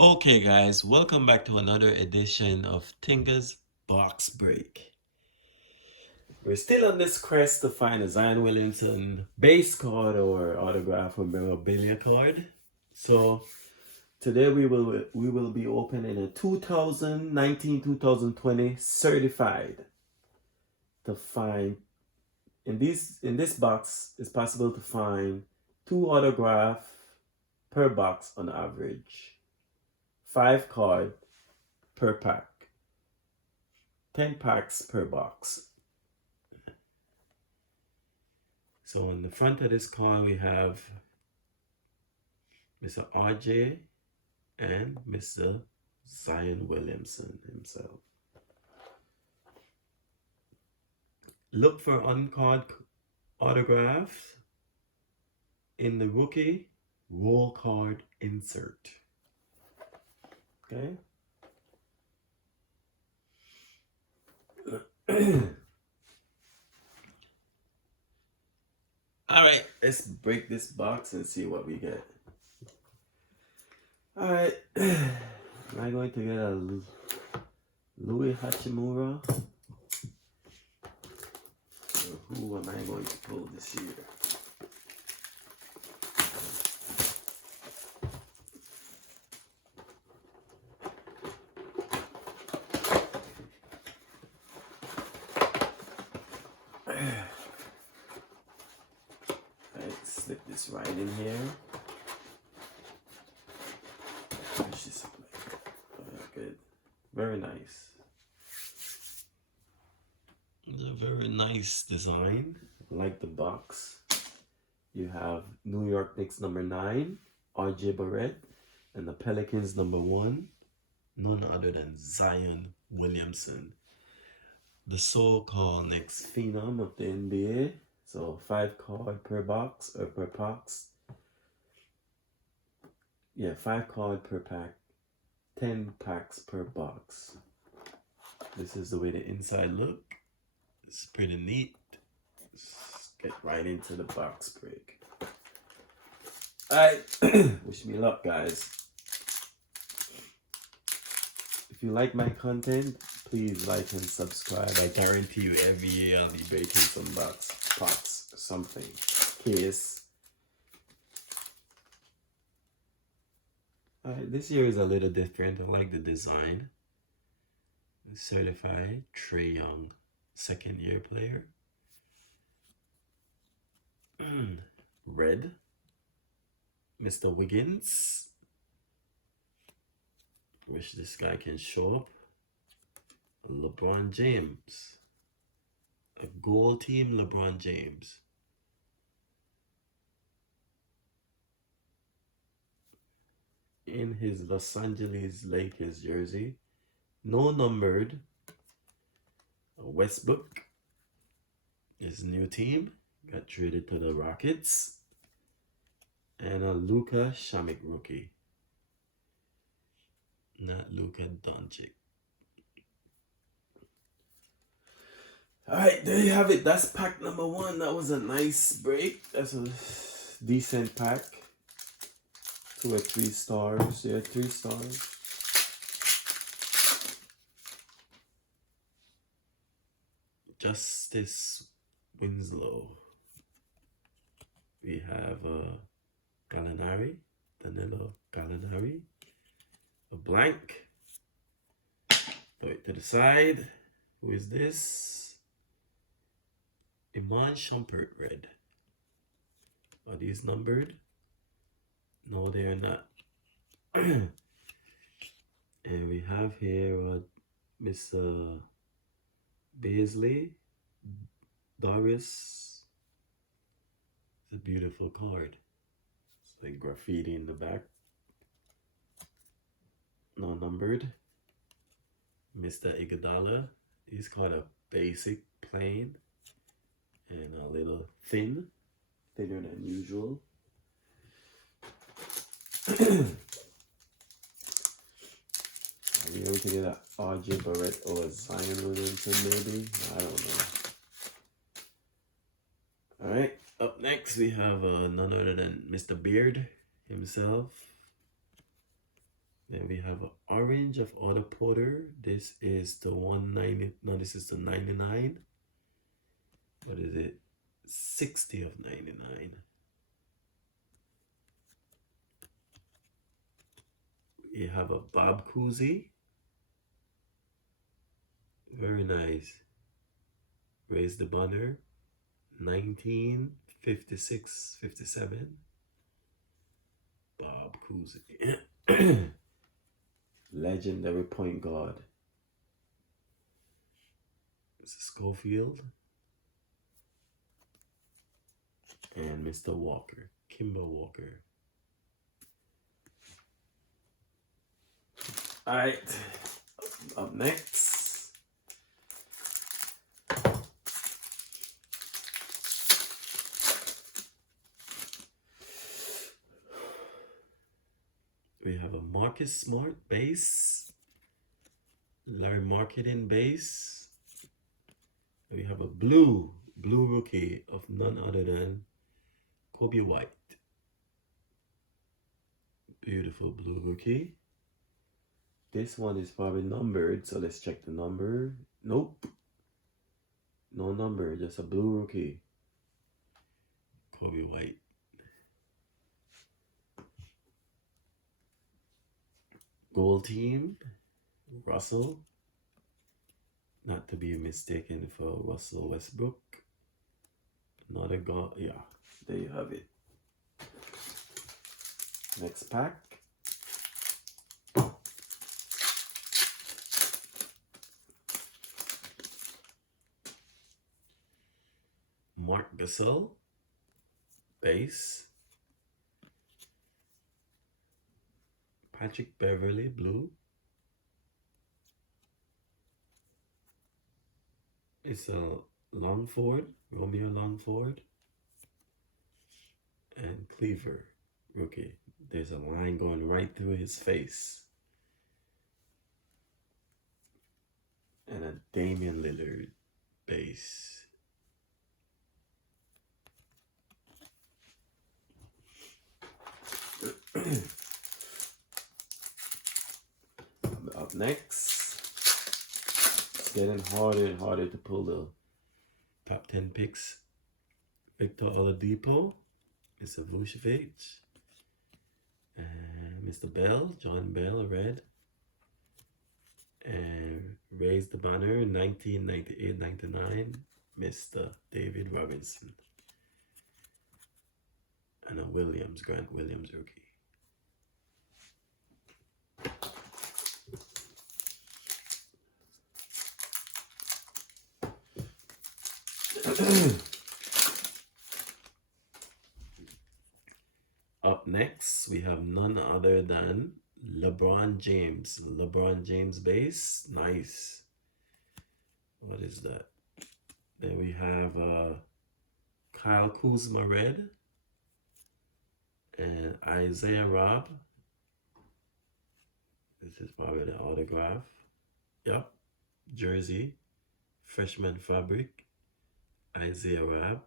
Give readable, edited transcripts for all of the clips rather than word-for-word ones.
Okay, guys, welcome back to another edition of Tinga's Box Break. We're still on this quest to find a Zion Williamson base card or autograph or memorabilia card. So today we will be opening a 2019-2020 certified. To find in this box, it's possible to find 2 autograph per box on average, 5 card per pack. 10 packs per box. So on the front of this card we have Mr. RJ and Mr. Zion Williamson himself. Look for on-card autographs in the rookie roll card insert. Okay. All right, let's break this box and see what we get. All right, I'm going to get a Louis Hachimura. Who am I going to pull this year? Alright, slip this right in here. Good. Very nice. It's a very nice design. I like the box. You have New York Knicks number 9, RJ Barrett, and the Pelicans number 1, none other than Zion Williamson, the so-called next phenom of the NBA. So 5 card per box or per box. Yeah, 5 card per pack, 10 packs per box. This is the way the inside look. It's pretty neat. Let's get right into the box break. Alright, wish me luck, guys. If you like my content, please like and subscribe. I guarantee you every year I'll be breaking some box, something. Case. Alright, this year is a little different. I like the design. Certified Trae Young, second-year player. Red, Mr. Wiggins. Wish this guy can show up. LeBron James. A gold team LeBron James. In his Los Angeles Lakers jersey. No numbered. Westbrook. His new team. Got traded to the Rockets. And a Luka Shamik rookie. Not Luka Doncic. Alright, there you have it. That's pack number 1. That was a nice break. That's a decent pack. 2 or 3 stars. Yeah, 3 stars. Justice Winslow. We have Gallinari, Danilo Gallinari. A blank. Throw it to the side. Who is this? Iman Shumpert red. Are these numbered? No, they are not. And we have here Mr. Baisley, Doris. It's a beautiful card. It's like graffiti in the back. No numbered. Mr. Iguodala. He's called a basic plain and a little thinner than usual. Are we going to get an RJ Barrett or a Zion Williamson maybe? I don't know. Alright, up next we have none other than Mr. Beard himself. Then we have an orange of Otto Porter. This is the 190. No, this is the 99. What is it? 60 of 99. We have a Bob Cousy. Very nice. Raise the banner. 1956-57. Bob Cousy. Legendary point guard. Mr. Schofield. And Mr. Walker. Kimber Walker. Alright. Up next. We have a Marcus Smart base. Larry Marketing base. We have a blue rookie of none other than Kobe White. Beautiful blue rookie. This one is probably numbered, so let's check the number. Nope. No number, just a blue rookie. Kobe White. Gold team, Russell. Not to be mistaken for Russell Westbrook. Not a god. Yeah, there you have it. Next pack. Mark Gasol, base. Patrick Beverly, blue. It's a Longford, Romeo Longford. And Cleaver, rookie. There's a line going right through his face. And a Damian Lillard base. Up next, it's getting harder and harder to pull the top 10 picks. Victor Oladipo, Mr. Vucevic, and Mr. Bell, John Bell, red, and raise the banner 1998-99, Mr. David Robinson, and a Grant Williams rookie. Up next, we have none other than LeBron James. LeBron James base. Nice. What is that? Then we have Kyle Kuzma red. And Isaiah Robb. This is probably the autograph. Yep. Jersey. Freshman fabric. Isaiah Robb.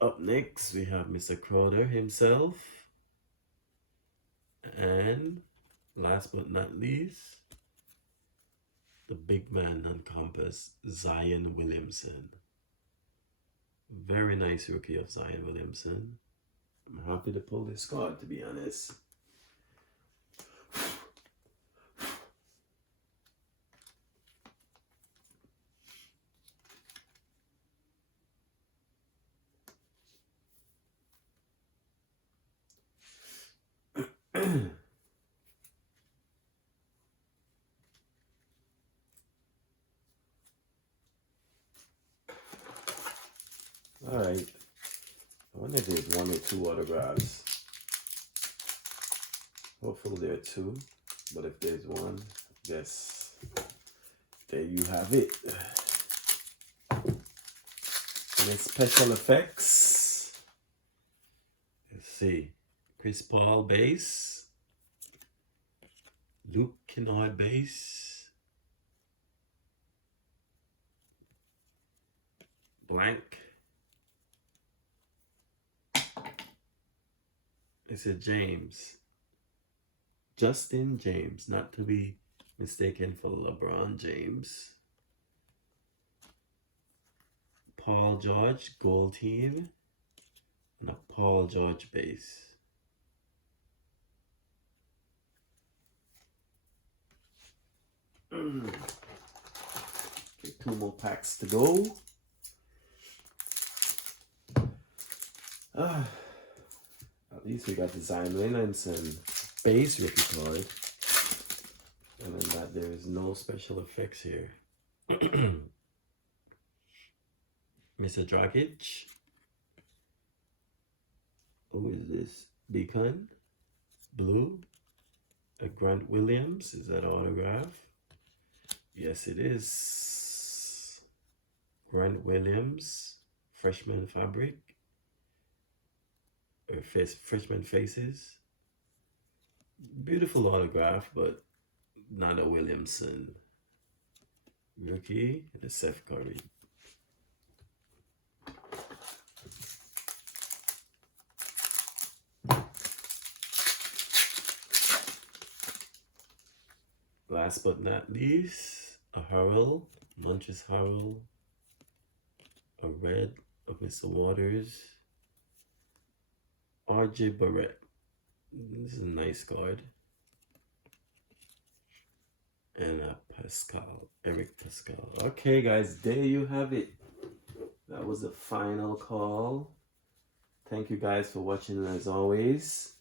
Up next, we have Mr. Crowder himself. And last but not least, the big man on campus, Zion Williamson. Very nice rookie of Zion Williamson. I'm happy to pull this card, to be honest. All right. I wonder if there's one or two autographs. Hopefully there are two. But if there's one, yes. There you have it. And it's special effects. Let's see. Chris Paul base. Luke Kennard base. Blank. It's a James. Justin James, not to be mistaken for LeBron James. Paul George, gold team, and a Paul George base. Okay, 2 more packs to go. At least we got the Zion Williamson base rookie card. And then that there is no special effects here. Mr. Dragic. Who is this? Beacon. Blue. A Grant Williams. Is that autograph? Yes, it is. Grant Williams. Freshman fabric. Or freshman faces. Beautiful autograph, but not a Williamson. Rookie and a Seth Curry. Last but not least, a Harrell, Montrezl Harrell, a red of Mr. Waters, RJ Barrett. This is a nice card. And a Pascal, Eric Pascal. Okay, guys, there you have it. That was the final call. Thank you guys for watching as always.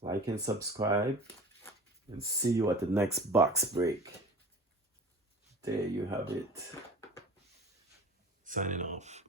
Like and subscribe. And see you at the next box break. There you have it. Signing off.